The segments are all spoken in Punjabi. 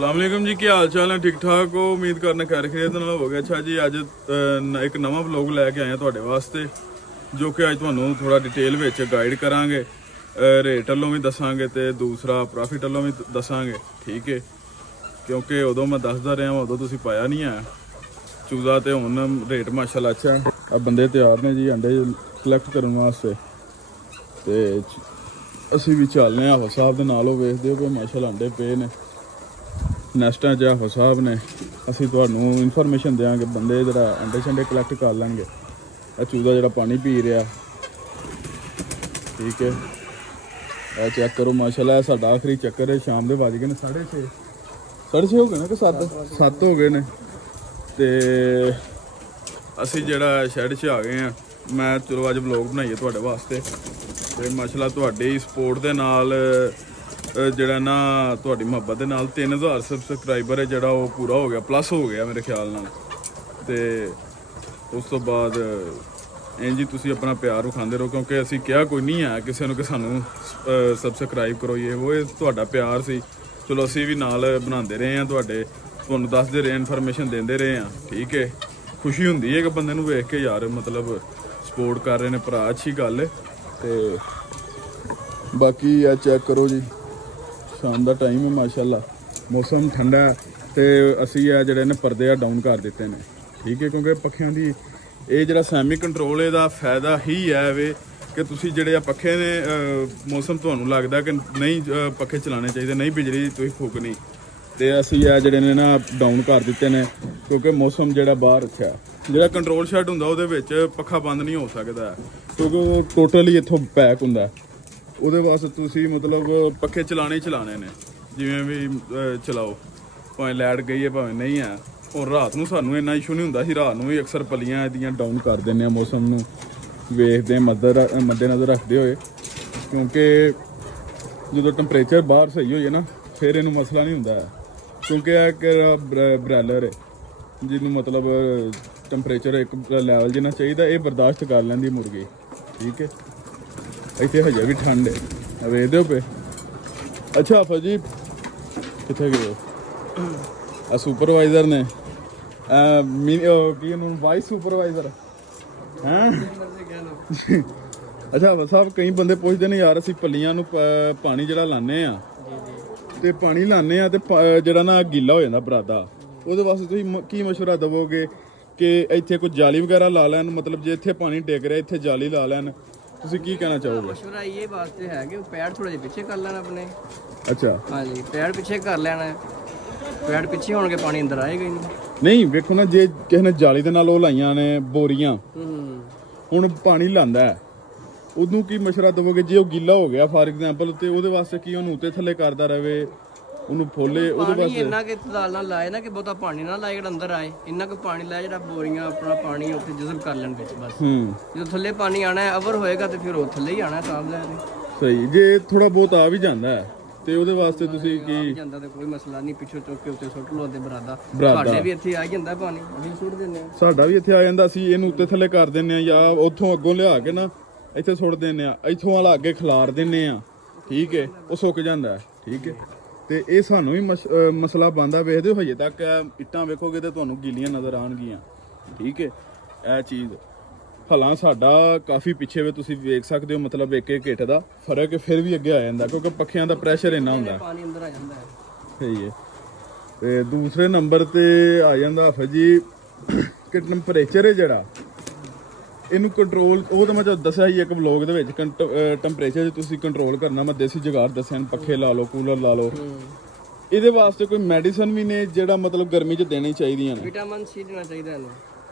अस्सलाम जी, क्या हाल चाल है? ठीक ठाक हो? उम्मीद करना खैर खैरियत नाल होवोगे। अच्छा जी, अज एक नवा व्लॉग लैके आए तुहाडे वास्ते, जो कि अज तुहानूं थोड़ा डिटेल विच गाइड करांगे। रेट वालों भी दसांगे ते दूसरा प्रॉफिट वालों भी दसांगे, ठीक है। क्योंकि उदों मैं दसदा रहा उदों तुसीं पाया नहीं है चूज़ा, तो हुण रेट माशाअल्लाह अच्छा है। अब बंदे तैयार ने जी अंडे कलैक्ट करने वास्ते, ते असीं भी चलने हाफिज़ साहब दे नाल। वेखदे हो कि माशाअल्लाह अंडे पे ने नैस्टां च। हाफिज़ साहब ने असीं तुहानूं इन्फॉर्मेशन देंगे, बंदे जरा अंडे शंडे कलैक्ट कर लैणगे। चूज़ा जरा पानी पी रहा, ठीक है। चेक करो माशाअल्लाह, साडा आखिरी चक्कर है। शाम के बज गए ने 6:30 हो गए ने कि 7 हो गए ने, ते असीं जिहड़ा शैड च आ गए हैं। मैं चलो अज व्लॉग बनाइए तुहाडे वास्ते, ते माशाअल्लाह तुहाडी सपोर्ट दे नाल जिहड़ा ना तुहाडी मुहब्बत दे नाल 3000 सबसक्राइबर है जिहड़ा वो पूरा हो गया, प्लस हो गया मेरे ख्याल नाल। ते उस तो बाद इंज ही तुसीं अपना प्यार विखांदे रहो, क्योंकि असीं क्या कोई नहीं है किसी नूं कि सानूं सबसक्राइब करो। ये वो तुहाडा प्यार सी, चलो असीं भी नाल बनाते रहे हैं, तुहानूं दसदे रहे, इन्फॉर्मेशन देंदे रहे हैं, ठीक है। खुशी हुंदी है कि बंदे नूं वेख के यार मतलब सपोर्ट कर रहे हैं भरा, अच्छी गल है। ते बाकी आ चेक करो जी, शाम का टाइम है माशाअल्लाह, मौसम ठंडा है। तो असी जिहड़े ने पर्दे डाउन कर दिते हैं, ठीक है। क्योंकि पक्खियों की ये जिहड़ा सैमी कंट्रोल इहदा फायदा ही है वे कि तुसीं जिहड़े पक्खे ने मौसम तुहानूं लगदा कि नहीं पक्खे चलाने चाहिए, नहीं बिजली तुसीं फूकनी, तो असी जिहड़े ने ना डाउन कर दिते हैं। क्योंकि मौसम जिहड़ा बाहर अच्छा जिहड़ा कंट्रोल शैड हुंदा उहदे विच पक्खा बंद नहीं हो सकदा, क्योंकि वो टोटली इत्थों पैक हुंदा। ਉਹਦੇ ਵਾਸਤੇ ਤੁਸੀਂ मतलब पक्खे चलाने ही चलाने ने, जिवें भी चलाओ, भावें लाइट गई है भावें नहीं है। और रात ਨੂੰ ਸਾਨੂੰ ਇੰਨਾ ਇਸ਼ੂ ਨਹੀਂ ਹੁੰਦਾ, ਅਸੀਂ ਰਾਤ ਨੂੰ ਵੀ ਅਕਸਰ ਪਲੀਆਂ ਇਹਦੀਆਂ ਡਾਊਨ ਕਰ ਦਿੰਦੇ ਹਾਂ, ਮੌਸਮ ਨੂੰ ਵੇਖਦੇ ਮੱਦੇ ਨਜ਼ਰ ਰੱਖਦੇ ਹੋਏ। ਕਿਉਂਕਿ ਜਦੋਂ ਟੈਂਪਰੇਚਰ ਬਾਹਰ ਸਹੀ ਹੋ ਜਾਏ ਨਾ, ਫਿਰ ਇਹਨੂੰ ਮਸਲਾ ਨਹੀਂ ਹੁੰਦਾ। ਕਿਉਂਕਿ ਇਹ ਇੱਕ ਬ੍ਰੈਲਰ ਹੈ ਜਿਹਨੂੰ मतलब ਟੈਂਪਰੇਚਰ ਇੱਕ ਲੈਵਲ ਜਿੰਨਾ ਚਾਹੀਦਾ ਇਹ ਬਰਦਾਸ਼ਤ ਕਰ ਲੈਂਦੀ ਮੁਰਗੀ, ਠੀਕ ਹੈ। ਇੱਥੇ ਹਜੇ ਵੀ ਠੰਡ ਹੈ, ਵੇਖਦੇ ਹੋ ਪਏ। ਅੱਛਾ ਹਾਫਿਜ਼ ਜੀ ਕਿੱਥੇ ਗਏ ਹੋ? ਆ ਸੁਪਰਵਾਈਜ਼ਰ ਨੇ ਕੀ ਉਹਨੂੰ ਵਾਈਸ ਸੁਪਰਵਾਈਜ਼ਰ ਹੈਂ। ਅੱਛਾ ਹਾਫਿਜ਼ ਸਾਹਿਬ, ਕਈ ਬੰਦੇ ਪੁੱਛਦੇ ਨੇ ਯਾਰ ਅਸੀਂ ਪੱਲੀਆਂ ਨੂੰ ਪਾਣੀ ਜਿਹੜਾ ਲਾਉਂਦੇ ਆ, ਤੇ ਪਾਣੀ ਲਾਉਂਦੇ ਆ ਤੇ ਜਿਹੜਾ ਨਾ ਗਿੱਲਾ ਹੋ ਜਾਂਦਾ ਬਰਾਦਾ, ਉਹਦੇ ਵਾਸਤੇ ਤੁਸੀਂ ਕੀ ਮਸ਼ਵਰਾ ਦੇਵੋਗੇ ਕਿ ਇੱਥੇ ਕੋਈ ਜਾਲੀ ਵਗੈਰਾ ਲਾ ਲੈਣ? मतलब ਜੇ ਇੱਥੇ ਪਾਣੀ ਡਿੱਗ ਰਿਹਾ ਇੱਥੇ ਜਾਲੀ ਲਾ ਲੈਣ, ਤੁਸੀਂ ਕੀ ਕਹਿਣਾ ਚਾਹੋਗੇ? ਮਸ਼ਵਰਾ ਇਹ ਵਾਸਤੇ ਹੈ ਕਿ ਪੈਰ ਥੋੜੇ ਜਿਹਾ ਪਿੱਛੇ ਕਰ ਲੈਣਾ ਆਪਣੇ। ਅੱਛਾ ਹਾਂਜੀ, ਪੈਰ ਪਿੱਛੇ ਕਰ ਲੈਣਾ, ਪੈਰ ਪਿੱਛੇ ਹੋਣਗੇ ਪਾਣੀ ਅੰਦਰ ਆਏਗਾ ਹੀ ਨਹੀਂ। ਨਹੀਂ ਵੇਖੋ ਨਾ, ਜੇ ਕਿਸੇ ਨੇ ਜਾਲੀ ਦੇ ਨਾਲ ਉਹ ਲਾਈਆਂ ਨੇ ਬੋਰੀਆਂ, ਹੁਣ ਪਾਣੀ ਲਾਂਦਾ ਹੈ, ਉਹਨੂੰ ਕੀ ਮਸ਼ਵਰਾ ਦੇਵੋਗੇ? ਜੇ ਉਹ ਗਿੱਲਾ ਹੋ ਗਿਆ ਫਾਰ ਐਗਜ਼ਾਮਪਲ, ਤੇ ਉਹਦੇ ਵਾਸਤੇ ਕੀ ਉਹਨੂੰ ਉੱਤੇ ਥੱਲੇ ਕਰਦਾ ਰਹੇ, ਉਹਨੂੰ ਫੋਲੇ? ਉਹਦੇ ਵਾਸਤੇ ਇੰਨਾ ਕਿ ਤਦਾਲ ਨਾਲ ਲਾਏ ਨਾ ਕਿ ਬਹੁਤਾ ਪਾਣੀ ਨਾ ਲਾਏ ਜਿਹੜਾ ਅੰਦਰ ਆਏ, ਇੰਨਾ ਕੁ ਪਾਣੀ ਲਾਏ ਜਿਹੜਾ ਬੋਰੀਆਂ ਆਪਣਾ ਪਾਣੀ ਉੱਥੇ ਜਜ਼ਬ ਕਰ ਲੈਣ ਵਿੱਚ ਬਸ। ਜਦੋਂ ਥੱਲੇ ਪਾਣੀ ਆਣਾ ਹੈ ਅਵਰ ਹੋਏਗਾ ਤੇ ਫਿਰ ਉਹ ਥੱਲੇ ਹੀ ਆਣਾ ਸਾਫ ਲੈ। ਸਹੀ, ਜੇ ਥੋੜਾ ਬਹੁਤ ਆ ਵੀ ਜਾਂਦਾ ਹੈ ਤੇ ਉਹਦੇ ਵਾਸਤੇ ਤੁਸੀਂ ਕੀ ਜਾਂਦਾ ਤੇ ਕੋਈ ਮਸਲਾ ਨਹੀਂ, ਪਿੱਛੋਂ ਚੁੱਕ ਕੇ ਉੱਤੇ ਸੁੱਟ ਲਓ ਤੇ ਬਰਾਦਾ। ਸਾਡੇ ਵੀ ਇੱਥੇ ਆ ਜਾਂਦਾ ਪਾਣੀ, ਅਸੀਂ ਸੁੱਟ ਦਿੰਦੇ ਆ। ਸਾਡਾ ਵੀ ਇੱਥੇ ਆ ਜਾਂਦਾ, ਅਸੀਂ ਇਹਨੂੰ ਉੱਤੇ ਥੱਲੇ ਕਰ ਦਿੰਦੇ ਆ, ਜਾਂ ਉੱਥੋਂ ਅੱਗੋਂ ਲਿਆ ਕੇ ਨਾ ਇੱਥੇ ਸੁੱਟ ਦਿੰਦੇ ਆ, ਇੱਥੋਂ ਵਾਲਾ ਅੱਗੇ ਖਿਲਾਰ ਦਿੰਦੇ ਆ, ਠੀਕ ਹੈ। ਉਹ ਸੁੱਕ ਜਾਂਦਾ, ਠੀਕ ਹੈ। ਤੇ ਇਹ ਸਾਨੂੰ ਵੀ ਮਸਲਾ ਬਣਦਾ। ਵੇਖਦੇ ਹੋ ਹਜੇ ਤੱਕ ਇੱਟਾਂ ਵੇਖੋਗੇ ਤੇ ਤੁਹਾਨੂੰ ਗੀਲੀਆਂ ਨਜ਼ਰ ਆਉਣਗੀਆਂ, ਠੀਕ ਹੈ। ਇਹ ਚੀਜ਼ ਹਾਲਾਂ ਸਾਡਾ ਕਾਫੀ ਪਿੱਛੇ ਵੇ ਤੁਸੀਂ ਵੇਖ ਸਕਦੇ ਹੋ, मतलब ਇੱਕ ਹਿੱਟ ਦਾ ਫਰਕ ਫਿਰ ਵੀ ਅੱਗੇ ਆ ਜਾਂਦਾ, ਕਿਉਂਕਿ ਪੱਖਿਆਂ ਦਾ ਪ੍ਰੈਸ਼ਰ ਇੰਨਾ ਹੁੰਦਾ, ਪਾਣੀ ਅੰਦਰ ਆ ਜਾਂਦਾ ਹੈ। ਸਹੀ ਹੈ। ਤੇ ਦੂਸਰੇ ਨੰਬਰ ਤੇ ਆ ਜਾਂਦਾ ਹਾਫਿਜ਼ ਜੀ ਕਿ ਟੈਂਪਰੇਚਰ ਹੈ ਜਿਹੜਾ ਇਹਨੂੰ ਕੰਟਰੋਲ, ਉਹ ਤਾਂ ਮੈਂ ਤੁਹਾਨੂੰ ਦੱਸਿਆ ਸੀ ਇੱਕ ਵਲੋਗ ਦੇ ਵਿੱਚ, ਟੈਂਪਰੇਚਰ ਤੁਸੀਂ ਕੰਟਰੋਲ ਕਰਨਾ। ਮੈਂ ਦੇਸੀ ਜੁਗਾੜ ਦੱਸਿਆ, ਪੱਖੇ ਲਾ ਲਓ, ਕੂਲਰ ਲਾ ਲਓ। ਇਹਦੇ ਵਾਸਤੇ ਕੋਈ ਮੈਡੀਸਨ ਵੀ ਨੇ ਜਿਹੜਾ मतलब ਗਰਮੀ 'ਚ ਦੇਣੀ ਚਾਹੀਦੀਆਂ ਨੇ? ਵਿਟਾਮਿਨ ਸੀ ਦੇਣਾ ਚਾਹੀਦਾ ਇਹਨੂੰ।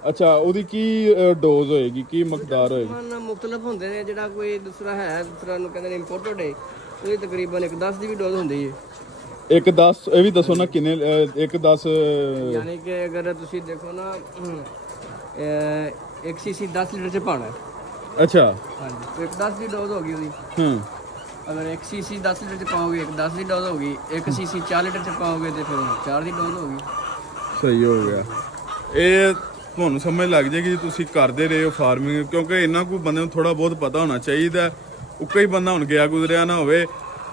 ਅੱਛਾ, ਉਹਦੀ ਕੀ ਡੋਜ਼ ਹੋਏਗੀ, ਕੀ ਮਕਦਾਰ ਹੋਏਗੀ? ਮੁਖਤਲਫ ਹੁੰਦੇ ਨੇ, ਜਿਹੜਾ ਕੋਈ ਦੂਸਰਾ ਹੈ, ਦੂਸਰਾ ਨੂੰ ਕਹਿੰਦੇ ਨੇ ਇੰਪੋਰਟਡ ਹੈ, ਉਹਦੀ ਤਕਰੀਬਨ 1/10 ਦੀ ਵੀ ਡੋਜ਼ ਹੁੰਦੀ ਹੈ। 1/10? ਇਹ ਵੀ ਦੱਸੋ ਨਾ ਕਿੰਨੇ? 1/10 ਯਾਨੀ ਕਿ ਅਗਰ ਤੁਸੀਂ ਦੇਖੋ ਨਾ, 1 cc 10 ਲੀਟਰ 'ਚ ਪਾਣਾ। ਅੱਛਾ, ਹਾਂਜੀ, 1/10 ਦੀ ਡੋਜ਼ ਹੋ ਗਈ ਉਹਦੀ। ਅਗਰ 1 cc 10 ਲੀਟਰ 'ਚ ਪਾਓਗੇ 1/10 ਦੀ ਡੋਜ਼ ਹੋ ਗਈ, 1 cc 4 ਲੀਟਰ 'ਚ ਪਾਓਗੇ ਤੇ ਫਿਰ 4 ਦੀ ਡੋਜ਼ ਹੋ ਗਈ। ਸਹੀ ਹੋ ਗਿਆ। ਇਹ ਤੁਹਾਨੂੰ ਸਮਝ ਲੱਗ ਜਾਏਗੀ ਜੇ ਤੁਸੀਂ ਕਰਦੇ ਰਹੇ ਹੋ ਫਾਰਮਿੰਗ, ਕਿਉਂਕਿ ਇਹਨਾਂ ਕੋਈ ਬੰਦੇ ਨੂੰ ਥੋੜਾ ਬਹੁਤ ਪਤਾ ਹੋਣਾ ਚਾਹੀਦਾ। ਉੱਕਾ ਹੀ ਬੰਦਾ ਹੁਣ ਗਿਆ ਗੁਜ਼ਰਿਆ ਨਾ ਹੋਵੇ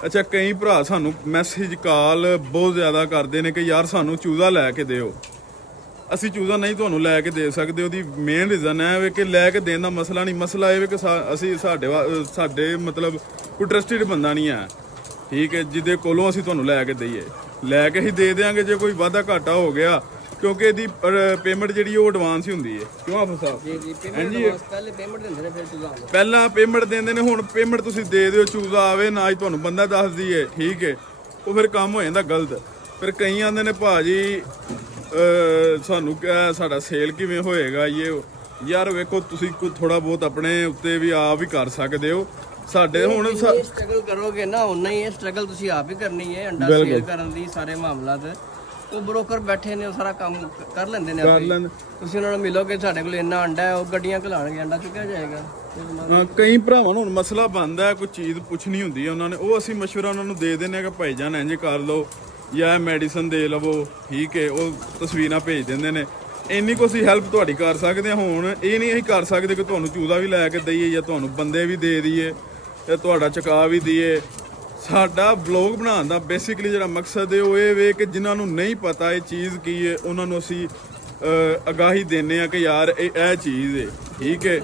ਅੱਛਾ, ਕਈ ਭਰਾ ਸਾਨੂੰ ਮੈਸੇਜ ਕਾਲ ਬਹੁਤ ਜ਼ਿਆਦਾ ਕਰਦੇ ਨੇ ਕਿ ਯਾਰ ਸਾਨੂੰ ਚੂਜ਼ਾ ਲੈ ਕੇ ਦਿਓ। ਅਸੀਂ ਚੂਜ਼ਾ ਨਹੀਂ ਤੁਹਾਨੂੰ ਲੈ ਕੇ ਦੇ ਸਕਦੇ। ਉਹਦੀ ਮੇਨ ਰੀਜ਼ਨ ਹੈ ਵੀ ਕਿ ਲੈ ਕੇ ਦੇਣ ਦਾ ਮਸਲਾ ਨਹੀਂ, ਮਸਲਾ ਇਹ ਵੀ ਕਿ ਅਸੀਂ ਸਾਡੇ ਮਤਲਬ ਕੋਈ ਟਰਸਟਡ ਬੰਦਾ ਨਹੀਂ ਹੈ, ਠੀਕ ਹੈ, ਜਿਹਦੇ ਕੋਲੋਂ ਅਸੀਂ ਤੁਹਾਨੂੰ ਲੈ ਕੇ ਦਈਏ। ਲੈ ਕੇ ਹੀ ਦੇ ਦਿਆਂਗੇ ਜੇ ਕੋਈ ਵਾਧਾ ਘਾਟਾ ਹੋ ਗਿਆ, ਕਿਉਂਕਿ ਇਹਦੀ ਪੇਮੈਂਟ ਜਿਹੜੀ ਉਹ ਐਡਵਾਂਸ ਹੀ ਹੁੰਦੀ ਹੈ। ਕਿਉਂ ਆਫਰ ਸਾਹਿਬ? ਜੀ ਜੀ, ਪੇਮੈਂਟ ਪਹਿਲੇ ਪੇਮੈਂਟ ਦਿੰਦੇ ਨੇ, ਫਿਰ ਚੂਜ਼ਾ ਆਉਂਦਾ। ਪਹਿਲਾਂ ਪੇਮੈਂਟ ਦਿੰਦੇ ਨੇ, ਹੁਣ ਪੇਮੈਂਟ ਤੁਸੀਂ ਦੇ ਦਿਓ, ਚੂਜ਼ਾ ਆਵੇ ਨਾ ਹੀ ਤੁਹਾਨੂੰ ਬੰਦਾ ਦੱਸ ਦਈਏ, ਠੀਕ ਹੈ, ਉਹ ਫਿਰ ਕੰਮ ਹੋ ਜਾਂਦਾ ਗਲਤ। ਫਿਰ ਕਈ ਆਂਦੇ ਨੇ ਭਾਜੀ ਸਾਨੂੰ ਸਾਡਾ ਸੇਲ ਕਿਵੇਂ ਹੋਏਗਾ, ਯਾਰ ਵੇਖੋ ਤੁਸੀਂ ਕੋਈ ਥੋੜਾ ਬਹੁਤ ਆਪਣੇ ਉੱਤੇ ਵੀ ਆਪ ਹੀ ਕਰ ਸਕਦੇ ਹੋ। ਸਾਡੇ ਹੁਣ ਸਟਰਗਲ ਕਰੋਗੇ ਨਾ, ਉਨਾ ਹੀ ਇਹ ਸਟਰਗਲ ਤੁਸੀਂ ਆਪ ਹੀ ਕਰਨੀ ਹੈ। ਅੰਡਾ ਸੇਲ ਕਰਨ ਦੀ ਸਾਰੇ ਮਾਮਲਾ ਤੇ ਉਹ ਬ੍ਰੋਕਰ ਬੈਠੇ ਨੇ, ਉਹ ਸਾਰਾ ਕੰਮ ਕਰ ਲੈਂਦੇ ਨੇ ਆਪੇ। ਤੁਸੀਂ ਉਹਨਾਂ ਨੂੰ ਮਿਲੋਗੇ, ਸਾਡੇ ਕੋਲ ਇੰਨਾ ਅੰਡਾ ਹੈ, ਉਹ ਗੱਡੀਆਂ ਘਲਾਣਗੇ, ਅੰਡਾ ਚੁੱਕਿਆ ਜਾਏਗਾ। ਕਈ ਭਰਾਵਾਂ ਨੂੰ ਹੁਣ ਮਸਲਾ ਬਣਦਾ, ਕੋਈ ਚੀਜ਼ ਪੁੱਛਣੀ ਹੁੰਦੀ ਹੈ ਉਹਨਾਂ ਨੇ, ਉਹ ਅਸੀਂ ਮਸ਼ਵਰਾ ਉਹਨਾਂ ਨੂੰ ਦੇ ਦਿੰਦੇ ਹਾਂ ਕਿ ਭਾਈ ਜਾਨ ਇੰਝ ਕਰ ਲਓ ਜਾਂ ਮੈਡੀਸਨ ਦੇ ਲਵੋ, ਠੀਕ ਹੈ, ਉਹ ਤਸਵੀਰਾਂ ਭੇਜ ਦਿੰਦੇ ਨੇ। ਇੰਨੀ ਕੁ ਅਸੀਂ ਹੈਲਪ ਤੁਹਾਡੀ ਕਰ ਸਕਦੇ ਹਾਂ। ਹੁਣ ਇਹ ਨਹੀਂ ਅਸੀਂ ਕਰ ਸਕਦੇ ਕਿ ਤੁਹਾਨੂੰ ਚੂਜ਼ਾ ਵੀ ਲੈ ਕੇ ਦਈਏ ਜਾਂ ਤੁਹਾਨੂੰ ਬੰਦੇ ਵੀ ਦੇ ਦਈਏ ਜਾਂ ਤੁਹਾਡਾ ਚੁਕਾ ਵੀ ਦਈਏ। ਸਾਡਾ ਵਲੌਗ ਬਣਾਉਣ ਦਾ ਬੇਸਿਕਲੀ ਜਿਹੜਾ ਮਕਸਦ ਹੈ ਉਹ ਇਹ ਵੇ ਕਿ ਜਿਨ੍ਹਾਂ ਨੂੰ ਨਹੀਂ ਪਤਾ ਇਹ ਚੀਜ਼ ਕੀ ਹੈ, ਉਹਨਾਂ ਨੂੰ ਅਸੀਂ ਅਗਾਹੀ ਦਿੰਦੇ ਆ ਕਿ ਯਾਰ ਇਹ ਚੀਜ਼ ਹੈ, ਠੀਕ ਹੈ।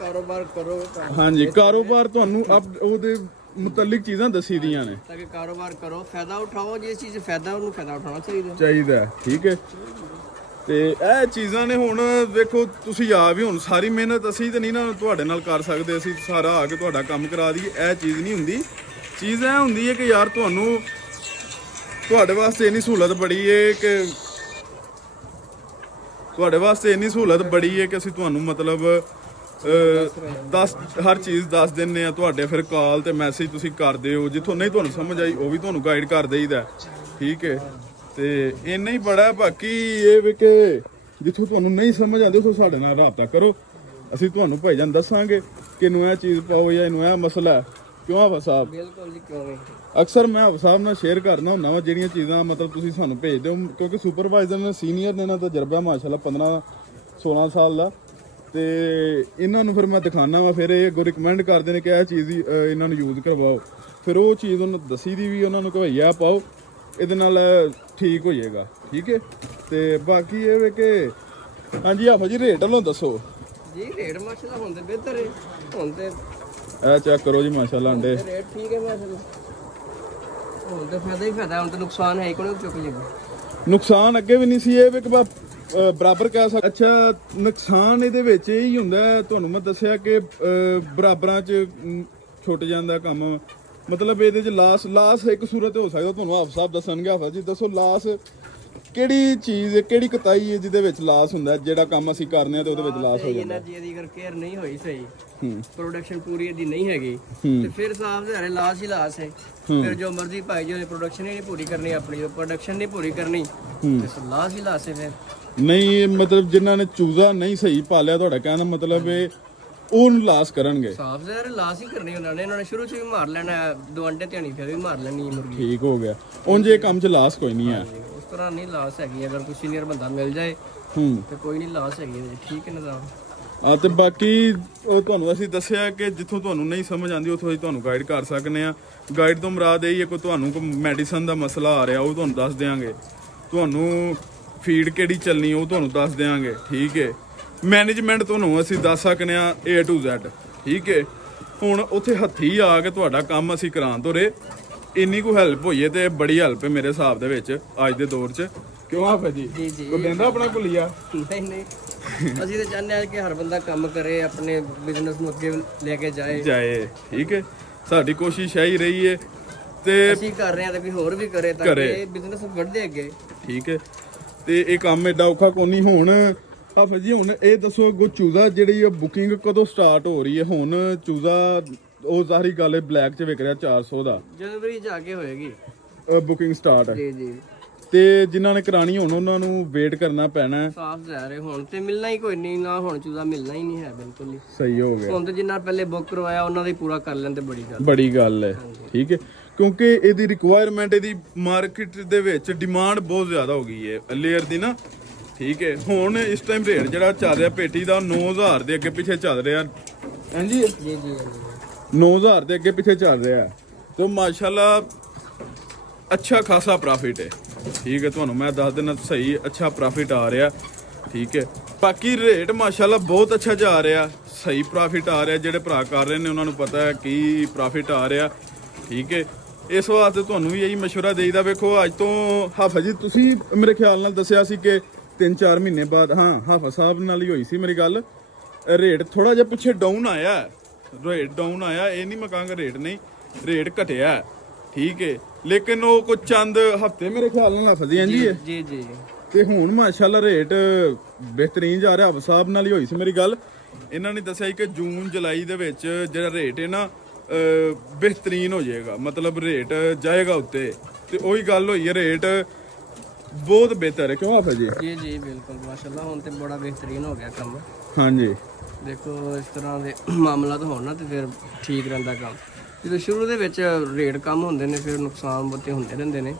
ਕਾਰੋਬਾਰ ਕਰੋ। ਹਾਂਜੀ, ਕਾਰੋਬਾਰ ਤੁਹਾਨੂੰ ਉਹਦੇ ਮੁਤਲਕ ਚੀਜ਼ਾਂ ਦੱਸੀ ਦੀਆਂ ਨੇ ਤਾਂ ਕਿ ਕਾਰੋਬਾਰ ਕਰੋ, ਫਾਇਦਾ ਉਠਾਓ। ਜਿਸ ਚੀਜ਼ ਫਾਇਦਾ ਉਹਨੂੰ ਫਾਇਦਾ ਉਠਾਉਣਾ ਚਾਹੀਦਾ, ਠੀਕ ਹੈ। ਤੇ ਇਹ ਚੀਜ਼ਾਂ ਨੇ। ਹੁਣ ਵੇਖੋ ਤੁਸੀਂ ਆ ਵੀ ਹੁਣ ਸਾਰੀ ਮਿਹਨਤ ਅਸੀਂ ਤੇ ਨਹੀਂ ਨਾ ਤੁਹਾਡੇ ਨਾਲ ਕਰ ਸਕਦੇ, ਅਸੀਂ ਸਾਰਾ ਆ ਕੇ ਤੁਹਾਡਾ ਕੰਮ ਕਰਾ ਦਈਏ, ਇਹ ਚੀਜ਼ ਨਹੀਂ ਹੁੰਦੀ। ਚੀਜ਼ ਇਹ ਹੁੰਦੀ ਹੈ ਕਿ ਯਾਰ ਤੁਹਾਨੂੰ ਤੁਹਾਡੇ ਵਾਸਤੇ ਇੰਨੀ ਸਹੂਲਤ ਬੜੀ ਹੈ ਕਿ ਅਸੀਂ ਤੁਹਾਨੂੰ ਮਤਲਬ ਹਰ ਚੀਜ਼ ਦੱਸ ਦਿੰਦੇ ਆ। ਤੁਹਾਡੇ ਫਿਰ ਕਾਲ ਤੇ ਮੈਸੇਜ ਤੁਸੀਂ ਕਰਦੇ ਹੋ, ਜਿੱਥੋਂ ਨਹੀਂ ਤੁਹਾਨੂੰ ਸਮਝ ਆਈ ਉਹ ਵੀ ਤੁਹਾਨੂੰ ਗਾਈਡ ਕਰ ਦੇਈਦਾ, ਠੀਕ ਹੈ। ਤੇ ਇੰਨਾ ਹੀ ਬੜਾ। ਬਾਕੀ ਇਹ ਵੀ ਕਿ ਜਿੱਥੋਂ ਤੁਹਾਨੂੰ ਨਹੀਂ ਸਮਝ ਆਉਂਦੀ ਉੱਥੋਂ ਸਾਡੇ ਨਾਲ ਰਾਬਤਾ ਕਰੋ, ਅਸੀਂ ਤੁਹਾਨੂੰ ਭਾਈਜਾਨ ਦੱਸਾਂਗੇ ਕਿ ਇਹਨੂੰ ਇਹ ਚੀਜ਼ ਪਾਓ ਜਾਂ ਇਹਨੂੰ ਇਹ ਮਸਲਾ ਹੈ। ਕਿਉਂ ਆਫਰ ਸਾਹਿਬ? ਬਿਲਕੁਲ ਜੀ, ਕਿਉਂ ਨਹੀਂ। ਅਕਸਰ ਮੈਂ ਆਫਰ ਸਾਹਿਬ ਨਾਲ ਸ਼ੇਅਰ ਕਰਨਾ ਹੁੰਦਾ ਵਾ ਜਿਹੜੀਆਂ ਚੀਜ਼ਾਂ ਮਤਲਬ ਤੁਸੀਂ ਸਾਨੂੰ ਭੇਜਦੇ ਹੋ, ਕਿਉਂਕਿ ਸੁਪਰਵਾਈਜ਼ਰ ਨੇ ਸੀਨੀਅਰ ਨੇ ਨਾ ਤਜਰਬਾ ਮਾਸ਼ਾਅੱਲਾ 15-16 ਸਾਲ ਦਾ, ਤੇ ਇਹਨਾਂ ਨੂੰ ਫਿਰ ਮੈਂ ਦਿਖਾਣਾ ਵਾ, ਫਿਰ ਇਹ ਅੱਗੋਂ ਰਿਕਮੈਂਡ ਕਰਦੇ ਨੇ ਕਿ ਇਹ ਚੀਜ਼ ਇਹਨਾਂ ਨੂੰ ਯੂਜ਼ ਕਰਵਾਓ। ਫਿਰ ਉਹ ਚੀਜ਼ ਉਹਨੂੰ ਦੱਸੀ ਦੀ ਵੀ ਉਹਨਾਂ ਨੂੰ ਕਿ ਭਈਆ ਪਾਓ, ਇਹਦੇ ਨਾਲ ਠੀਕ ਹੋ ਜਾਏਗਾ, ਠੀਕ ਹੈ। ਤੇ ਬਾਕੀ ਇਹ ਵੇ ਕਿ ਹਾਂਜੀ ਆਫਾ ਜੀ ਰੇਟ ਵੱਲੋਂ ਦੱਸੋ ਜੀ। ਰੇਟ ਮਾਸ਼ਾਅੱਲਾ ਹੁਣ ਤੇ ਬਿਹਤਰ ਹੈ, ਹੁਣ ਤੇ ਇਹ ਚੈੱਕ ਕਰੋ ਜੀ ਮਾਸ਼ਾਅੱਲਾ ਅੰਡੇ ਰੇਟ ਠੀਕ ਹੈ ਮਾਸ਼ਾਅੱਲਾ। ਹੁਣ ਤੇ ਫਾਇਦਾ ਹੀ ਫਾਇਦਾ, ਹੁਣ ਤੇ ਨੁਕਸਾਨ ਹੈ ਕੋਈ ਚੁੱਕ ਲਈ। ਨੁਕਸਾਨ ਅੱਗੇ ਵੀ ਨਹੀਂ ਸੀ, ਇਹ ਵੀ ਕਿ ਬਰਾਬਰ ਕਹਿ ਸਕਦੇ। ਅੱਛਾ, ਨੁਕਸਾਨ ਇਹਦੇ ਵਿੱਚ ਇਹ ਹੀ ਹੁੰਦਾ, ਤੁਹਾਨੂੰ ਮੈਂ ਦੱਸਿਆ ਕਿ ਬਰਾਬਰਾਂ 'ਚ ਛੁੱਟ ਜਾਂਦਾ ਕੰਮ। ਮਤਲਬ ਇਹਦੇ 'ਚ ਲਾਸ ਇੱਕ ਸੂਰਤ ਹੋ ਸਕਦਾ, ਤੁਹਾਨੂੰ ਆਫ ਸਾਹਿਬ ਦੱਸਣਗੇ। ਆਫਾ ਜੀ ਦੱਸੋ ਲਾਸ ਕਿਹੜੀ ਚੀਜ਼ ਹੈ, ਕਿਹੜੀ ਕਤਾਈ ਹੈ ਜਿਹਦੇ ਵਿੱਚ ਲਾਸ ਹੁੰਦਾ? ਜਿਹੜਾ ਕੰਮ ਅਸੀਂ ਕਰਨੇ ਆ ਤੇ ਉਹਦੇ ਵਿੱਚ ਲਾਸ ਹੋ ਜਾਂਦਾ। ਜੀ ਇਹਦੀ ਅਗਰ ਕੇਅਰ ਨਹੀਂ ਹੋਈ ਸਹੀ, ਪ੍ਰੋਡਕਸ਼ਨ ਪੂਰੀ ਇਹਦੀ ਨਹੀਂ ਹੈਗੀ ਤੇ ਫਿਰ ਸਾਫ ਜ਼ਾਹਰ ਲਾਸ ਹੀ ਲਾਸ ਹੈ। ਫਿਰ ਜੋ ਮਰਜ਼ੀ ਭਾਈ ਜੀ ਪ੍ਰੋਡਕਸ਼ਨ ਹੀ ਨਹੀਂ ਪੂਰੀ ਕਰਨੀ ਆਪਣੀ, ਜੋ ਪ੍ਰੋਡਕਸ਼ਨ ਨਹੀਂ ਪੂਰੀ ਕਰਨੀ ਤੇ ਲਾਸ ਹੀ ਲਾਸ ਹੈ। ਫਿਰ ਨਹੀਂ ਮਤਲਬ ਜਿਨ੍ਹਾਂ ਨੇ ਚੂਜ਼ਾ ਨਹੀਂ ਸਹੀ ਪਾਲਿਆ, ਤੁਹਾਡਾ ਕਹਿਣ ਦਾ ਮਤਲਬ ਇਹ ਉਹਨੂੰ ਲਾਸ ਕਰਨਗੇ। ਸਾਫ ਜ਼ਾਹਰ ਲਾਸ ਹੀ ਕਰਨੀ ਉਹਨਾਂ ਨੇ ਸ਼ੁਰੂ 'ਚ ਵੀ ਮਾਰ ਲੈਣਾ, 2 ਅੰਡੇ ਧਿਆਣੀ ਫਿਰ ਵੀ ਮਾਰ ਲੈਣੀ ਮੁਰਗੀ। ਠੀਕ ਹੋ ਗਿਆ। ਉਂਝ ਇਹ ਕੰਮ 'ਚ ਲਾਸ ਕੋਈ ਨਹੀਂ ਹੈ, ਉਸ ਤਰ੍ਹਾਂ ਨਹੀਂ ਲਾਸ ਹੈਗੀ। ਅਗਰ ਕੋਈ ਸੀਨੀਅਰ ਬੰਦਾ ਮਿਲ ਜਾਏ ਤੇ ਕੋਈ ਨਹੀਂ ਲਾਸ ਹੈਗੀ, ਠੀਕ ਹੈ ਨਾ। ਤੇ ਬਾਕੀ ਤੁਹਾਨੂੰ ਅਸੀਂ ਦੱਸਿਆ ਕਿ ਜਿੱਥੋਂ ਤੁਹਾਨੂੰ ਨਹੀਂ ਸਮਝ ਆਉਂਦੀ ਉੱਥੋਂ ਅਸੀਂ ਤੁਹਾਨੂੰ ਗਾਈਡ ਕਰ ਸਕਨੇ ਆ। ਗਾਈਡ ਤੋਂ ਮੁਰਾਦ ਇਹ ਹੈ ਕਿ ਤੁਹਾਨੂੰ ਕੋਈ ਮੈਡੀਸਨ ਦਾ ਮਸਲਾ ਆ ਰਿਹਾ ਉਹ ਤੁਹਾਨੂੰ ਦੱਸ ਦਿਆਂਗੇ, ਤੁਹਾਨੂੰ ਫੀਡ ਕਿਹੜੀ ਚੱਲਣੀ ਉਹ ਤੁਹਾਨੂੰ ਦੱਸ ਦਿਆਂਗੇ, ਠੀਕ ਹੈ। ਮੈਨੇਜਮੈਂਟ ਤੁਹਾਨੂੰ ਅਸੀਂ ਦੱਸ ਸਕਨੇ ਆ A to Z, ਠੀਕ ਹੈ। ਹੁਣ ਉੱਥੇ ਹੱਥੀ ਆ ਕੇ ਤੁਹਾਡਾ ਕੰਮ ਅਸੀਂ ਕਰਾਉਣ ਤੋਂ ਰੇ ਇੰਨੀ ਕੁ ਹੈਲਪ ਹੋਈਏ ਤੇ ਬੜੀ ਹੈਲਪ ਹੈ ਮੇਰੇ ਹਿਸਾਬ ਦੇ ਵਿੱਚ ਅੱਜ ਦੇ ਦੌਰ 'ਚ। ਕਿਉਂ ਆਫਾ ਜੀ? ਕੋਈ ਲੈਂਦਾ ਆਪਣਾ ਭੁੱਲੀਆ? ਨਹੀਂ ਅਸੀਂ ਤਾਂ ਚਾਹੁੰਦੇ ਹਾਂ ਕਿ ਹਰ ਬੰਦਾ ਕੰਮ ਕਰੇ, ਆਪਣੇ ਬਿਜ਼ਨਸ ਨੂੰ ਅੱਗੇ ਲੈ ਕੇ ਜਾਏ, ਠੀਕ ਹੈ। ਸਾਡੀ ਕੋਸ਼ਿਸ਼ ਹੈ ਹੀ ਰਹੀ ਹੈ ਤੇ ਅਸੀਂ ਕਰ ਰਹੇ ਹਾਂ ਤੇ ਕੋਈ ਹੋਰ ਵੀ ਕਰੇ ਤਾਂ ਕਿ ਇਹ ਬਿਜ਼ਨਸ ਵਧੇ ਅੱਗੇ, ਠੀਕ ਹੈ। ਤੇ ਇਹ ਕੰਮ ਐਡਾ ਔਖਾ ਕੋਈ ਨਹੀਂ। ਹੁਣ ਆਫਾ ਜੀ ਹੁਣ ਇਹ ਦੱਸੋ ਅੱਗੋਂ ਚੂਜ਼ਾ ਜਿਹੜੀ ਬੁਕਿੰਗ ਕਦੋਂ ਸਟਾਰਟ ਹੋ ਰਹੀ ਹੈ? ਹੁਣ ਚੂਜ਼ਾ ਉਹ ਜ਼ਾਹਰੀ ਗੱਲ ਹੈ ਬਲੈਕ 'ਚ ਵਿਕ ਰਿਹਾ 400 ਦਾ, ਜਨਵਰੀ 'ਚ ਆ ਕੇ ਹੋਏਗੀ ਬੁਕਿੰਗ ਸਟਾਰਟ ਹੈ ਜੀ। ਤੇ ਜਿਨ੍ਹਾਂ ਨੇ ਕਰਾਣੀ ਹੁਣ ਉਹਨਾਂ ਨੂੰ ਵੇਟ ਕਰਨਾ ਪੈਣਾ ਹੈ। ਸਾਫ ਜ਼ਾਹਰ ਹੈ ਹੁਣ ਤੇ ਮਿਲਣਾ ਹੀ ਕੋਈ ਨਹੀਂ ਨਾ, ਹੁਣ ਚੂਜ਼ਾ ਮਿਲਣਾ ਹੀ ਨਹੀਂ ਹੈ ਬਿਲਕੁਲ ਹੀ। ਸਹੀ ਹੋ ਗਿਆ। ਹੁਣ ਤੇ ਜਿੰਨਾ ਪਹਿਲੇ ਬੁੱਕ ਕਰਵਾਇਆ ਉਹਨਾਂ ਦਾ ਹੀ ਪੂਰਾ ਕਰ ਲੈਣ ਤੇ ਬੜੀ ਗੱਲ ਹੈ, ਠੀਕ ਹੈ। ਕਿਉਂਕਿ ਇਹਦੀ ਰਿਕੁਆਇਰਮੈਂਟ, ਇਹਦੀ ਮਾਰਕੀਟ ਦੇ ਵਿੱਚ ਡਿਮਾਂਡ ਬਹੁਤ ਜ਼ਿਆਦਾ ਹੋ ਗਈ ਹੈ ਲੇਅਰ ਦੀ ਨਾ, ਠੀਕ ਹੈ। ਹੁਣ ਇਸ ਟਾਈਮ ਰੇਟ ਜਿਹੜਾ ਚੱਲ ਰਿਹਾ ਪੇਟੀ ਦਾ 9000 ਦੇ ਅੱਗੇ ਪਿੱਛੇ ਚੱਲ ਰਿਹਾ। ਹਾਂਜੀ ਜੀ 9000 ਦੇ ਅੱਗੇ ਪਿੱਛੇ ਚੱਲ ਰਿਹਾ ਤੇ ਮਾਸ਼ਾਅੱਲਾ ਅੱਛਾ ਖਾਸਾ ਪ੍ਰੋਫਿਟ ਹੈ। ਠੀਕ ਹੈ, ਤੁਹਾਨੂੰ ਮੈਂ ਦੱਸ ਦਿੰਦਾ ਸਹੀ ਅੱਛਾ ਪ੍ਰੋਫਿਟ ਆ ਰਿਹਾ। ਠੀਕ ਹੈ, ਬਾਕੀ ਰੇਟ ਮਾਸ਼ਾਅੱਲਾ ਬਹੁਤ ਅੱਛਾ ਜਾ ਰਿਹਾ, ਸਹੀ ਪ੍ਰੋਫਿਟ ਆ ਰਿਹਾ। ਜਿਹੜੇ ਭਰਾ ਕਰ ਰਹੇ ਨੇ ਉਹਨਾਂ ਨੂੰ ਪਤਾ ਹੈ ਕੀ ਪ੍ਰੋਫਿਟ ਆ ਰਿਹਾ। ਠੀਕ ਹੈ, ਇਸ ਵਾਸਤੇ ਤੁਹਾਨੂੰ ਵੀ ਇਹੀ ਮਸ਼ਵਰਾ ਦੇਈਦਾ। ਵੇਖੋ ਅੱਜ ਤੋਂ ਹਾਫਿਜ਼ ਜੀ ਤੁਸੀਂ ਮੇਰੇ ਖਿਆਲ ਨਾਲ ਦੱਸਿਆ ਸੀ ਕਿ 3-4 ਮਹੀਨੇ ਬਾਅਦ, ਹਾਂ ਹਾਫਿਜ਼ ਸਾਹਿਬ ਨਾਲ ਹੀ ਹੋਈ ਸੀ ਮੇਰੀ ਗੱਲ, ਰੇਟ ਥੋੜਾ ਜਿਹਾ ਪਿੱਛੇ ਡਾਊਨ ਆਇਆ। ਰੇਟ ਡਾਊਨ ਆਇਆ, ਇਹ ਨਹੀਂ ਮੈਂ ਕਹਾਂਗਾ ਰੇਟ ਨਹੀਂ, ਰੇਟ ਘਟਿਆ। ਠੀਕ ਹੈ, ਲੇਕਿਨ ਉਹ ਕੁਝ ਚੰਦ ਹਫਤੇ ਮੇਰੇ ਖਿਆਲ ਨਾਲ ਹਾਫਿਜ਼ ਜੀ ਹੈ ਜੀ ਜੀ, ਤੇ ਹੁਣ ਮਾਸ਼ਾਅੱਲਾ ਰੇਟ ਬਿਹਤਰੀਨ ਜਾ ਰਿਹਾ। ਹਾਫਿਜ਼ ਸਾਹਿਬ ਨਾਲ ਹੀ ਹੋਈ ਸੀ ਮੇਰੀ ਗੱਲ, ਇਹਨਾਂ ਨੇ ਦੱਸਿਆ ਕਿ ਜੂਨ ਜੁਲਾਈ ਦੇ ਵਿੱਚ ਜਿਹੜਾ ਰੇਟ ਹੈ ਨਾ ਬਿਹਤਰੀਨ ਹੋ ਜਾਏਗਾ, ਮਤਲਬ ਰੇਟ ਜਾਏਗਾ ਉੱਤੇ। ਤੇ ਉਹੀ ਗੱਲ ਹੋਈ ਹੈ, ਰੇਟ ਬਹੁਤ ਬਿਹਤਰ ਹੈ। ਕਿਉਂ ਹਾਫਿਜ਼ ਜੀ? ਜੀ ਜੀ ਬਿਲਕੁਲ ਮਾਸ਼ਾਅੱਲਾ, ਹੁਣ ਤੇ ਬੜਾ ਬਿਹਤਰੀਨ ਹੋ ਗਿਆ ਕੰਮ। ਹਾਂਜੀ, ਦੇਖੋ ਇਸ ਤਰ੍ਹਾਂ ਦੇ ਮਾਮਲਾ ਤਾਂ ਹੋਣ ਨਾ ਤੇ ਫਿਰ ਠੀਕ ਰਹਿੰਦਾ ਕੰਮ। ਜਦੋਂ ਸ਼ੁਰੂ ਦੇ ਵਿੱਚ ਰੇਟ ਕੰਮ ਹੁੰਦੇ ਨੇ ਫਿਰ ਨੁਕਸਾਨ ਬਹੁਤੇ ਹੁੰਦੇ ਰਹਿੰਦੇ ਨੇ,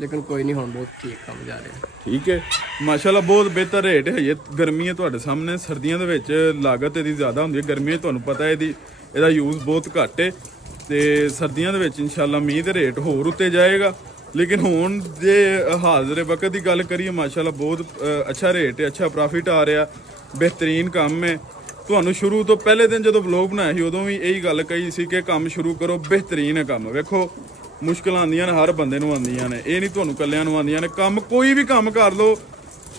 ਲੇਕਿਨ ਕੋਈ ਨਹੀਂ, ਹੁਣ ਬਹੁਤ ਠੀਕ ਕੰਮ ਜਾ ਰਿਹਾ। ਠੀਕ ਹੈ, ਮਾਸ਼ਾਅੱਲਾ ਬਹੁਤ ਬਿਹਤਰ ਰੇਟ ਹੈ। ਇਹ ਗਰਮੀਆਂ ਤੁਹਾਡੇ ਸਾਹਮਣੇ, ਸਰਦੀਆਂ ਦੇ ਵਿੱਚ ਲਾਗਤ ਇਹਦੀ ਜ਼ਿਆਦਾ ਹੁੰਦੀ ਹੈ, ਗਰਮੀਆਂ 'ਚ ਤੁਹਾਨੂੰ ਪਤਾ ਇਹਦਾ ਯੂਜ਼ ਬਹੁਤ ਘੱਟ ਹੈ। ਤੇ ਸਰਦੀਆਂ ਦੇ ਵਿੱਚ ਇਨਸ਼ਾਅੱਲਾ ਮੀਂਹ ਦੇ ਰੇਟ ਹੋਰ ਉੱਤੇ ਜਾਏਗਾ। ਲੇਕਿਨ ਹੁਣ ਜੇ ਹਾਜ਼ਰ ਵਕਤ ਦੀ ਗੱਲ ਕਰੀਏ, ਮਾਸ਼ਾਅੱਲਾ ਬਹੁਤ ਅੱਛਾ ਰੇਟ ਹੈ, ਅੱਛਾ ਪ੍ਰੋਫਿਟ ਆ ਰਿਹਾ, ਬਿਹਤਰੀਨ ਕੰਮ ਹੈ। ਤੁਹਾਨੂੰ ਸ਼ੁਰੂ ਤੋਂ ਪਹਿਲੇ ਦਿਨ ਜਦੋਂ ਵਲੋਗ ਬਣਾਇਆ ਸੀ ਉਦੋਂ ਵੀ ਇਹੀ ਗੱਲ ਕਹੀ ਸੀ ਕਿ ਕੰਮ ਸ਼ੁਰੂ ਕਰੋ, ਬਿਹਤਰੀਨ ਹੈ ਕੰਮ। ਵੇਖੋ ਮੁਸ਼ਕਲਾਂ ਆਉਂਦੀਆਂ ਨੇ, ਹਰ ਬੰਦੇ ਨੂੰ ਆਉਂਦੀਆਂ ਨੇ, ਇਹ ਨਹੀਂ ਤੁਹਾਨੂੰ ਇਕੱਲਿਆਂ ਨੂੰ ਆਉਂਦੀਆਂ ਨੇ। ਕੰਮ ਕੋਈ ਵੀ ਕੰਮ ਕਰ ਲਓ,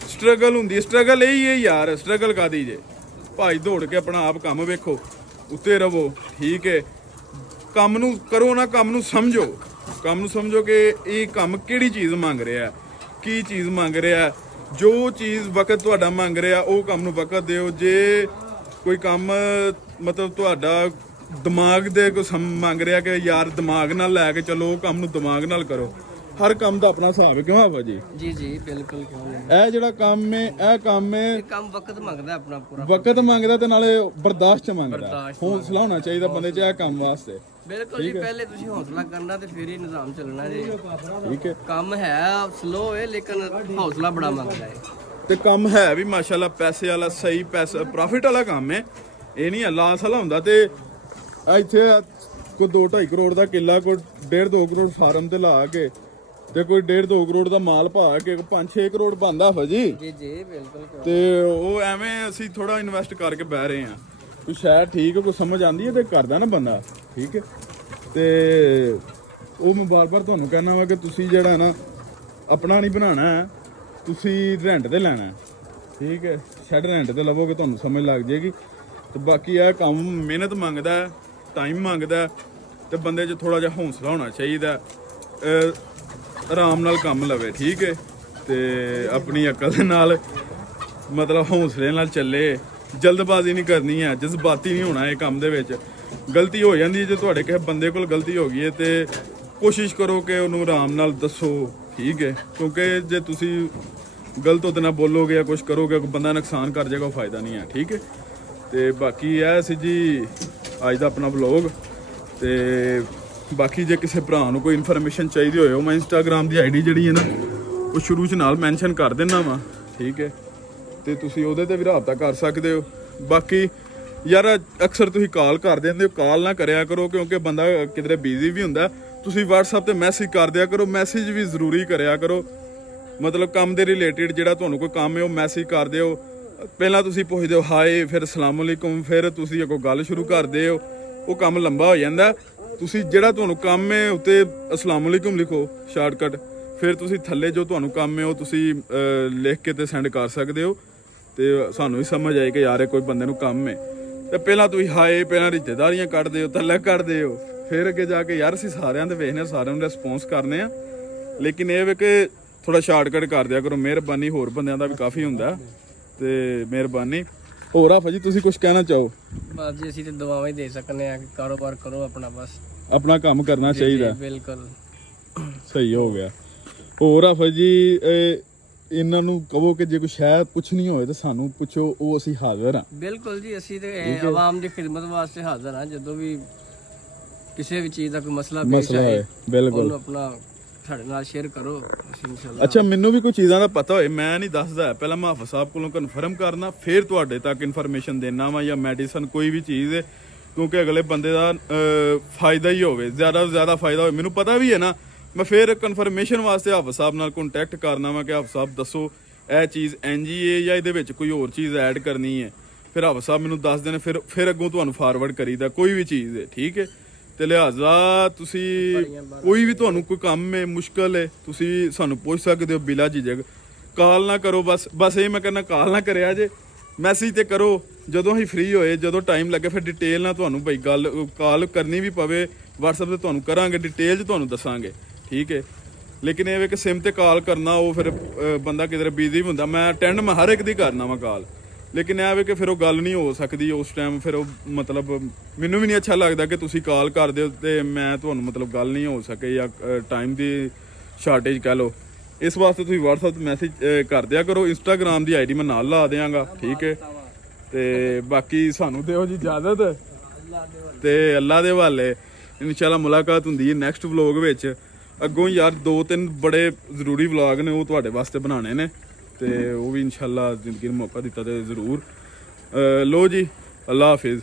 ਸਟਰਗਲ ਹੁੰਦੀ ਹੈ। ਸਟਰਗਲ ਇਹੀ ਹੈ ਯਾਰ, ਸਟਰਗਲ ਕਾਦੀ ਜੇ, ਭਾਈ ਦੌੜ ਕੇ ਆਪਣਾ ਆਪ ਕੰਮ ਵੇਖੋ, ਉੱਤੇ ਰਵੋ। ਠੀਕ ਹੈ, ਕੰਮ ਨੂੰ ਕਰੋ ਨਾ, ਕੰਮ ਨੂੰ ਸਮਝੋ, ਕੰਮ ਨੂੰ ਸਮਝੋ ਕਿ ਇਹ ਕੰਮ ਕਿਹੜੀ ਚੀਜ਼ ਮੰਗ ਰਿਹਾ, ਕੀ ਚੀਜ਼ ਮੰਗ ਰਿਹਾ। ਜੋ ਚੀਜ਼ ਵਕਤ ਤੁਹਾਡਾ ਮੰਗ ਰਿਹਾ ਉਹ ਕੰਮ ਨੂੰ ਵਕਤ ਦਿਓ। ਜੇ ਕੋਈ ਕੰਮ ਮਤਲਬ ਤੁਹਾਡਾ ਦਿਮਾਗ ਦੇ ਕੁਛ ਮੰਗ ਰਿਹਾ ਕਿ ਯਾਰ ਦਿਮਾਗ ਨਾਲ ਲੈ ਕੇ ਚਲੋ, ਉਹ ਕੰਮ ਨੂੰ ਦਿਮਾਗ ਨਾਲ ਕਰੋ। ਹਰ ਕੰਮ ਦਾ ਆਪਣਾ ਹਿਸਾਬ ਹੈ। ਕਿਉਂ ਹਾਫਿਜ਼ ਜੀ? ਜੀ ਜੀ ਬਿਲਕੁਲ, ਕਿਉਂ ਨਹੀਂ। ਇਹ ਜਿਹੜਾ ਕੰਮ ਹੈ, ਇਹ ਕੰਮ ਹੈ, ਇਹ ਕੰਮ ਵਕਤ ਮੰਗਦਾ ਆਪਣਾ ਪੂਰਾ, ਵਕਤ ਮੰਗਦਾ ਤੇ ਨਾਲੇ ਬਰਦਾਸ਼ਤ ਮੰਗਦਾ। ਹੌਸਲਾ ਹੋਣਾ ਚਾਹੀਦਾ ਬੰਦੇ 'ਚ ਇਹ ਕੰਮ ਵਾਸਤੇ। ਬਿਲਕੁਲ ਜੀ, ਪਹਿਲੇ ਤੁਸੀਂ ਹੌਸਲਾ ਕਰਨਾ ਤੇ ਫਿਰ ਹੀ ਨਿਜ਼ਾਮ ਚੱਲਣਾ ਜੀ। ਠੀਕ ਹੈ, ਕੰਮ ਹੈ ਸਲੋ ਹੈ ਲੇਕਿਨ ਹੌਸਲਾ ਬੜਾ ਮੰਗਦਾ ਹੈ। ਤੇ ਕੰਮ ਹੈ ਵੀ ਮਾਸ਼ਾਅੱਲਾ ਪੈਸੇ ਵਾਲਾ, ਸਹੀ ਪੈਸਾ ਪ੍ਰੋਫਿਟ ਵਾਲਾ ਕੰਮ ਹੈ। ਇਹ ਨਹੀਂ ਲਾਸ ਵਾਲਾ ਹੁੰਦਾ। ਤੇ ਇੱਥੇ ਕੋਈ 2-2.5 ਕਰੋੜ ਦਾ ਕਿੱਲਾ, ਕੋਈ 1.5-2 ਕਰੋੜ ਫਾਰਮ ਤੇ ਲਾ ਕੇ ਤੇ ਕੋਈ 1.5-2 ਕਰੋੜ ਦਾ ਮਾਲ ਪਾ ਕੇ 5-6 ਕਰੋੜ ਬਣਦਾ ਹਾਫਿਜ਼ ਜੀ। ਜੀ ਜੀ ਬਿਲਕੁਲ। ਤੇ ਉਹ ਐਵੇਂ ਅਸੀਂ ਥੋੜਾ ਇਨਵੈਸਟ ਕਰਕੇ ਬਹਿ ਰਹੇ ਹਾਂ। ਕੋਈ ਸ਼ਾਇਦ ਠੀਕ ਹੈ, ਕੋਈ ਸਮਝ ਆਉਂਦੀ ਹੈ ਤੇ ਕਰਦਾ ਨਾ ਬੰਦਾ। ਠੀਕ ਹੈ, ਤੇ ਉਹ ਮੈਂ ਬਾਰ-ਬਾਰ ਤੁਹਾਨੂੰ ਕਹਿਣਾ ਵਾ ਕਿ ਤੁਸੀਂ ਜਿਹੜਾ ਨਾ ਆਪਣਾ ਨਹੀਂ ਬਣਾਉਣਾ, ਤੁਸੀਂ ਰੈਂਟ ਤੇ ਲੈਣਾ। ਠੀਕ ਹੈ, ਸ਼ੈੱਡ ਰੈਂਟ ਤੇ ਲਵੋਗੇ ਤੁਹਾਨੂੰ ਸਮਝ ਲੱਗ ਜਾਏਗੀ। ਤੇ ਬਾਕੀ ਇਹ ਕੰਮ ਮਿਹਨਤ ਮੰਗਦਾ, ਟਾਈਮ ਮੰਗਦਾ, ਤੇ ਬੰਦੇ 'ਚ ਥੋੜਾ ਜਿਹਾ ਹੌਸਲਾ ਹੋਣਾ ਚਾਹੀਦਾ। ਆਰਾਮ ਨਾਲ ਕੰਮ ਲਵੇ। ਠੀਕ ਹੈ, ਤੇ ਆਪਣੀ ਅਕਲ ਦੇ ਨਾਲ, ਮਤਲਬ ਹੌਸਲੇ ਨਾਲ ਚੱਲੇ, ਜਲਦਬਾਜ਼ੀ ਨਹੀਂ ਕਰਨੀ ਹੈ, ਜਜ਼ਬਾਤੀ ਨਹੀਂ ਹੋਣਾ ਇਹ ਕੰਮ ਦੇ ਵਿੱਚ। ਗਲਤੀ ਹੋ ਜਾਂਦੀ ਹੈ, ਜੇ ਤੁਹਾਡੇ ਕਿਸੇ ਬੰਦੇ ਕੋਲ ਗਲਤੀ ਹੋ ਗਈ ਹੈ ਤੇ ਕੋਸ਼ਿਸ਼ ਕਰੋ ਕਿ ਉਹਨੂੰ ਆਰਾਮ ਨਾਲ ਦੱਸੋ। ਠੀਕ ਹੈ, ਕਿਉਂਕਿ ਜੇ ਤੁਸੀਂ ਗਲਤ ਉਹਦੇ ਨਾਲ ਬੋਲੋਗੇ ਜਾਂ ਕੁਛ ਕਰੋਗੇ, ਕੋਈ ਬੰਦਾ ਨੁਕਸਾਨ ਕਰ ਜਾਏਗਾ, ਉਹ ਫਾਇਦਾ ਨਹੀਂ ਹੈ। ਠੀਕ ਹੈ, ਤੇ ਬਾਕੀ ਇਹ ਸੀ ਜੀ ਅੱਜ ਦਾ ਆਪਣਾ ਵਲੋਗ। ਤੇ ਬਾਕੀ ਜੇ ਕਿਸੇ ਭਰਾ ਨੂੰ ਕੋਈ ਇਨਫੋਰਮੇਸ਼ਨ ਚਾਹੀਦੀ ਹੋਏ, ਉਹ ਮੈਂ ਇੰਸਟਾਗ੍ਰਾਮ ਦੀ ਆਈਡੀ ਜਿਹੜੀ ਹੈ ਨਾ ਉਹ ਸ਼ੁਰੂ 'ਚ ਨਾਲ ਮੈਂਸ਼ਨ ਕਰ ਦਿੰਦਾ ਵਾਂ। ਠੀਕ ਹੈ, ਤੇ ਤੁਸੀਂ ਉਹਦੇ ਤੇ ਵੀ ਰਾਬਤਾ ਕਰ ਸਕਦੇ ਹੋ। ਬਾਕੀ ਯਾਰ ਅਕਸਰ ਤੁਸੀਂ ਕਾਲ ਕਰ ਦਿੰਦੇ ਹੋ, ਕਾਲ ਨਾ ਕਰਿਆ ਕਰੋ ਕਿਉਂਕਿ ਬੰਦਾ ਕਿਧਰੇ ਬਿਜ਼ੀ ਵੀ ਹੁੰਦਾ। ਤੁਸੀਂ WhatsApp ਤੇ ਮੈਸੇਜ ਕਰ ਦਿਆ ਕਰੋ, ਮੈਸੇਜ ਵੀ ਜ਼ਰੂਰੀ ਕਰਿਆ ਕਰੋ। ਮਤਲਬ ਕੰਮ ਦੇ ਰਿਲੇਟਿਡ ਜਿਹੜਾ ਤੁਹਾਨੂੰ ਕੋਈ ਕੰਮ ਹੈ ਉਹ ਮੈਸੇਜ ਕਰ ਦਿਓ। ਪਹਿਲਾਂ ਤੁਸੀਂ ਪੁੱਛਦੇ ਹੋ ਹਾਏ, ਫਿਰ ਅਸਲਾਮ ਅਲੈਕੁਮ, ਫਿਰ ਤੁਸੀਂ ਅੱਗੋਂ ਗੱਲ ਸ਼ੁਰੂ ਕਰਦੇ ਹੋ, ਉਹ ਕੰਮ ਲੰਬਾ ਹੋ ਜਾਂਦਾ। ਤੁਸੀਂ ਜਿਹੜਾ ਤੁਹਾਨੂੰ ਕੰਮ ਹੈ ਉੱਤੇ ਅਸਲਾਮ ਅਲੈਕੁਮ ਲਿਖੋ ਸ਼ਾਰਟਕਟ, ਫਿਰ ਤੁਸੀਂ ਥੱਲੇ ਜੋ ਤੁਹਾਨੂੰ ਕੰਮ ਹੈ ਉਹ ਤੁਸੀਂ ਲਿਖ ਕੇ ਤੇ ਸੈਂਡ ਕਰ ਸਕਦੇ ਹੋ। ਤੇ ਸਾਨੂੰ ਵੀ ਸਮਝ ਆਏ ਕਿ ਯਾਰ ਇਹ ਕੋਈ ਬੰਦੇ ਨੂੰ ਕੰਮ ਹੈ। ਤੇ ਪਹਿਲਾਂ ਤੁਸੀਂ ਹਾਏ, ਪਹਿਲਾਂ ਰਿਸ਼ਤੇਦਾਰੀਆਂ ਕੱਢਦੇ ਹੋ, ਥੱਲੇ ਕੱਢਦੇ ਹੋ, ਫਿਰ ਅੱਗੇ ਜਾ ਕੇ ਯਾਰ ਅਸੀਂ ਸਾਰਿਆਂ ਦੇ ਵੇਖਦੇ, ਸਾਰਿਆਂ ਨੂੰ ਰਿਸਪੌਂਸ ਕਰਨੇ ਆ। ਲੇਕਿਨ ਇਹ ਵੇ ਕਿ ਥੋੜਾ ਸ਼ਾਰਟਕਟ ਕਰ ਦਿਆ ਕਰੋ, ਮਿਹਰਬਾਨੀ। ਹੋਰ ਬੰਦਿਆਂ ਦਾ ਵੀ ਕਾਫੀ ਹੁੰਦਾ, ਤੇ ਮਿਹਰਬਾਨੀ। ਹੋਰ ਹਾਫਿਜ਼ ਜੀ ਤੁਸੀਂ ਕੁਝ ਕਹਿਣਾ ਚਾਹੋ? ਬਸ ਜੀ ਅਸੀਂ ਤੇ ਦੁਆਵਾਂ ਹੀ ਦੇ ਸਕਨੇ ਆ ਕਿ ਕਾਰੋਬਾਰ ਕਰੋ ਆਪਣਾ, ਬਸ ਆਪਣਾ ਕੰਮ ਕਰਨਾ ਚਾਹੀਦਾ। ਬਿਲਕੁਲ ਸਹੀ ਹੋ ਗਿਆ। ਹੋਰ ਹਾਫਿਜ਼ ਜੀ ਇਹਨਾਂ ਨੂੰ ਕਹੋ ਕਿ ਜੇ ਕੋਈ ਸ਼ਾਇਦ ਪੁੱਛਣੀ ਹੋਏ ਤਾਂ ਸਾਨੂੰ ਪੁੱਛੋ, ਉਹ ਅਸੀਂ ਹਾਜ਼ਰ ਹਾਂ। ਬਿਲਕੁਲ ਜੀ, ਅਸੀਂ ਤੇ ਆਵਾਮ ਦੀ ਖਿਦਮਤ ਵਾਸਤੇ ਹਾਜ਼ਰ ਹਾਂ। ਜਦੋਂ ਵੀ ਕਿਸੇ ਵੀ ਚੀਜ਼ ਦਾ ਕੋਈ ਮਸਲਾ ਹੈ ਬਿਲਕੁਲ ਉਹਨੂੰ ਆਪਣਾ ਸਾਡੇ ਨਾਲ ਸ਼ੇਅਰ ਕਰੋ, ਅਸੀਂ ਇਨਸ਼ਾਅੱਲਾ। ਅੱਛਾ, ਮੈਨੂੰ ਵੀ ਕੋਈ ਚੀਜ਼ਾਂ ਦਾ ਪਤਾ ਹੋਏ ਮੈਂ ਨਹੀਂ ਦੱਸਦਾ, ਪਹਿਲਾਂ ਮੈਂ ਹਾਫਿਜ਼ ਸਾਹਿਬ ਕੋਲੋਂ ਕਨਫਰਮ ਕਰਨਾ, ਫਿਰ ਤੁਹਾਡੇ ਤੱਕ ਇਨਫੋਰਮੇਸ਼ਨ ਦੇਣਾ ਵਾ। ਜਾਂ ਮੈਡੀਸਨ ਕੋਈ ਵੀ ਚੀਜ਼ ਹੈ ਕਿਉਂਕਿ ਅਗਲੇ ਬੰਦੇ ਦਾ ਫਾਇਦਾ ਹੀ ਹੋਵੇ, ਜ਼ਿਆਦਾ ਤੋਂ ਜ਼ਿਆਦਾ ਫਾਇਦਾ ਹੋਵੇ। ਮੈਨੂੰ ਪਤਾ ਵੀ ਹੈ ਨਾ, ਮੈਂ ਫਿਰ ਕਨਫਰਮੇਸ਼ਨ ਵਾਸਤੇ ਹਾਫਿਜ਼ ਸਾਹਿਬ ਨਾਲ ਕੰਟੈਕਟ ਕਰਨਾ ਵਾ ਕਿ ਹਾਫਿਜ਼ ਸਾਹਿਬ ਦੱਸੋ ਇਹ ਚੀਜ਼ NGA ਜਾਂ ਇਹਦੇ ਵਿੱਚ ਕੋਈ ਹੋਰ ਚੀਜ਼ ਐਡ ਕਰਨੀ ਹੈ। ਫਿਰ ਹਾਫਿਜ਼ ਸਾਹਿਬ ਮੈਨੂੰ ਦੱਸ ਦੇਣ, ਫਿਰ ਅੱਗੋਂ ਤੁਹਾਨੂੰ ਫਾਰਵਰਡ ਕਰੀਦਾ ਕੋਈ ਵੀ ਚੀਜ਼ ਹੈ, ਠੀਕ ਹੈ। ਤੇ ਲਿਹਾਜ਼ਾ ਤੁਸੀਂ ਕੋਈ ਵੀ ਤੁਹਾਨੂੰ ਕੋਈ ਕੰਮ ਹੈ, ਮੁਸ਼ਕਲ ਹੈ, ਤੁਸੀਂ ਸਾਨੂੰ ਪੁੱਛ ਸਕਦੇ ਹੋ ਬਿਲਾ ਝਿਜਕ। ਕਾਲ ਨਾ ਕਰੋ, ਬਸ ਇਹ ਮੈਂ ਕਹਿੰਦਾ, ਕਾਲ ਨਾ ਕਰਿਆ ਜੇ, ਮੈਸੇਜ ਤੇ ਕਰੋ ਜਦੋਂ ਹੀ ਫ੍ਰੀ ਹੋਏ, ਜਦੋਂ ਟਾਈਮ ਲੱਗੇ। ਫਿਰ ਡਿਟੇਲ ਨਾਲ ਤੁਹਾਨੂੰ ਭਾਈ ਕਾਲ ਕਰਨੀ ਵੀ ਪਵੇ WhatsApp ਤੇ ਤੁਹਾਨੂੰ ਕਰਾਂਗੇ, ਡਿਟੇਲ 'ਚ ਤੁਹਾਨੂੰ ਦੱਸਾਂਗੇ, ਠੀਕ ਹੈ। ਲੇਕਿਨ ਇਹ ਵੇ ਕਿ ਸਿਮ ਤੇ ਕਾਲ ਕਰਨਾ, ਉਹ ਫਿਰ ਬੰਦਾ ਕਿਧਰੇ ਬਿਜ਼ੀ ਹੁੰਦਾ। ਮੈਂ ਅਟੈਂਡ ਮੈਂ ਹਰ ਇੱਕ ਦੀ ਕਰਨਾ ਵਾ ਕਾਲ, ਲੇਕਿਨ ਇਹ ਵੇ ਕਿ ਫਿਰ ਉਹ ਗੱਲ ਨਹੀਂ ਹੋ ਸਕਦੀ ਉਸ ਟਾਈਮ। ਫਿਰ ਉਹ ਮਤਲਬ ਮੈਨੂੰ ਵੀ ਨਹੀਂ ਅੱਛਾ ਲੱਗਦਾ ਕਿ ਤੁਸੀਂ ਕਾਲ ਕਰਦੇ ਹੋ ਤੇ ਮੈਂ ਤੁਹਾਨੂੰ ਮਤਲਬ ਗੱਲ ਨਹੀਂ ਹੋ ਸਕੇ ਜਾਂ ਟਾਈਮ ਦੀ ਸ਼ਾਰਟੇਜ ਕਹਿ ਲਓ। ਇਸ ਵਾਸਤੇ ਤੁਸੀਂ WhatsApp ਤੇ ਮੈਸੇਜ ਕਰ ਦਿਆ ਕਰੋ। Instagram ਦੀ ID ਮੈਂ ਨਾਲ ਲਾ ਦਿਆਂਗਾ, ਠੀਕ ਹੈ। ਤੇ ਬਾਕੀ ਸਾਨੂੰ ਦਿਓ ਜੀ ਇਜਾਜ਼ਤ ਤੇ ਅੱਲਾ ਦੇ ਹਵਾਲੇ। ਇਨਸ਼ਾਅੱਲਾ ਮੁਲਾਕਾਤ ਹੁੰਦੀ ਹੈ ਨੈਕਸਟ ਵਲੋਗ ਵਿੱਚ। ਅੱਗੋਂ ਯਾਰ 2-3 ਬੜੇ ਜ਼ਰੂਰੀ ਵਲੋਗ ਨੇ, ਉਹ ਤੁਹਾਡੇ ਵਾਸਤੇ ਬਣਾਉਣੇ ਨੇ ਤੇ ਉਹ ਵੀ ਇਨਸ਼ਾਅੱਲਾ ਜ਼ਿੰਦਗੀ ਨੂੰ ਮੌਕਾ ਦਿੱਤਾ ਤੇ ਜ਼ਰੂਰ। ਲੋ ਜੀ, ਅੱਲਾ ਹਾਫਿਜ਼।